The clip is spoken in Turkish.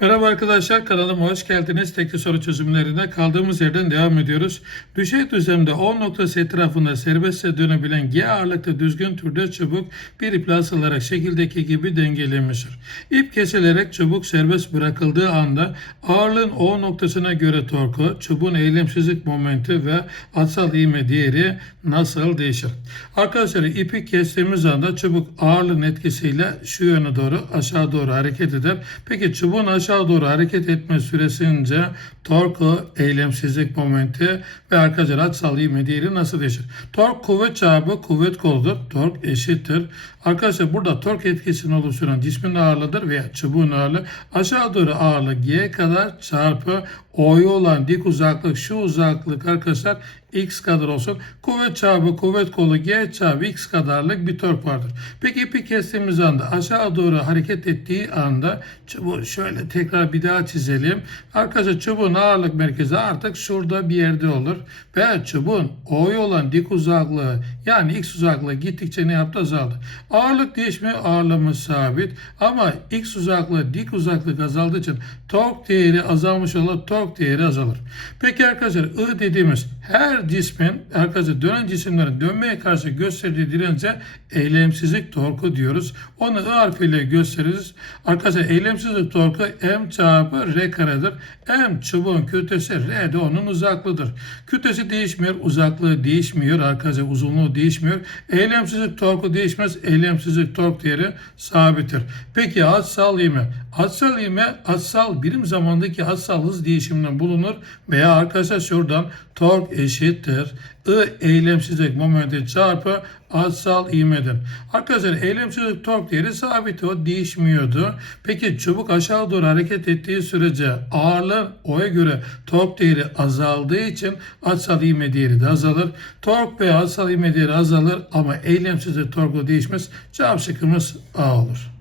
Merhaba arkadaşlar kanalıma hoş geldiniz. Tekli soru çözümlerine kaldığımız yerden devam ediyoruz. Düşey düzlemde 10 noktası etrafında serbestçe dönebilen G ağırlıkta düzgün türde çubuk bir iple asılarak şekildeki gibi dengelenmiştir. İp kesilerek çubuk serbest bırakıldığı anda ağırlığın O noktasına göre torku, çubuğun eğilimsizlik momenti ve atsal ivme değeri nasıl değişir? Arkadaşlar ipi kestiğimiz anda çubuk ağırlığın etkisiyle şu yöne doğru aşağı doğru hareket eder. Peki çubuğun aşağı doğru hareket etme süresince torku, eylemsizlik momenti ve arkadaşlar atsal ivme değeri nasıl değişir? Tork kuvvet çarpı kuvvet koludur. Tork eşittir. Arkadaşlar burada tork etkisini oluşturan cismin ağırlığıdır veya çubuğun ağırlığı aşağı doğru ağırlığı G kadar çarpı O'ya olan dik uzaklık şu uzaklık arkadaşlar x kadar olsun. Kuvvet çarpı kuvvet kolu G çarpı x kadarlık bir tork vardır. Peki ipi kestiğimiz anda aşağı doğru hareket ettiği anda çubuğu şöyle tekrar bir daha çizelim. Arkadaşlar çubuğun ağırlık merkezi artık şurada bir yerde olur. Ve çubuğun O'ya olan dik uzaklığı yani x uzaklığı gittikçe ne yaptı azaldı. Ağırlık değişmiyor ağırlığımız sabit ama x uzaklığı dik uzaklık azaldığı için tork değeri azalmış olur tork değeri azalır. Peki arkadaşlar I dediğimiz her cismin arkadaşlar dönen cisimlerin dönmeye karşı gösterdiği dirence eylemsizlik torku diyoruz. Onu I harfiyle gösteririz. Arkadaşlar eylemsizlik torku M çarpı R karedir. M çubuğun kütlesi R de onun uzaklığıdır. Kütlesi değişmiyor, uzaklığı değişmiyor. Arkadaşlar uzunluğu değişmiyor. Eylemsizlik torku değişmez. Eylemsizlik tork değeri sabittir. Peki atsal ivme. Atsal ivme atsal birim zamandaki atsal hız değişiminden bulunur veya arkadaşlar şuradan tork eşittir. I eylemsizlik momenti çarpı atsal ivmeden. Arkadaşlar eylemsizlik tork değeri sabit o değişmiyordu. Peki çubuk aşağı doğru hareket ettiği sürece ağırlığın O'ya göre tork değeri azaldığı için atsal ivme değeri de azalır. Tork ve atsal ivme değeri azalır ama eylemsizlik torku değişmez. Cevap şıkkımız A olur.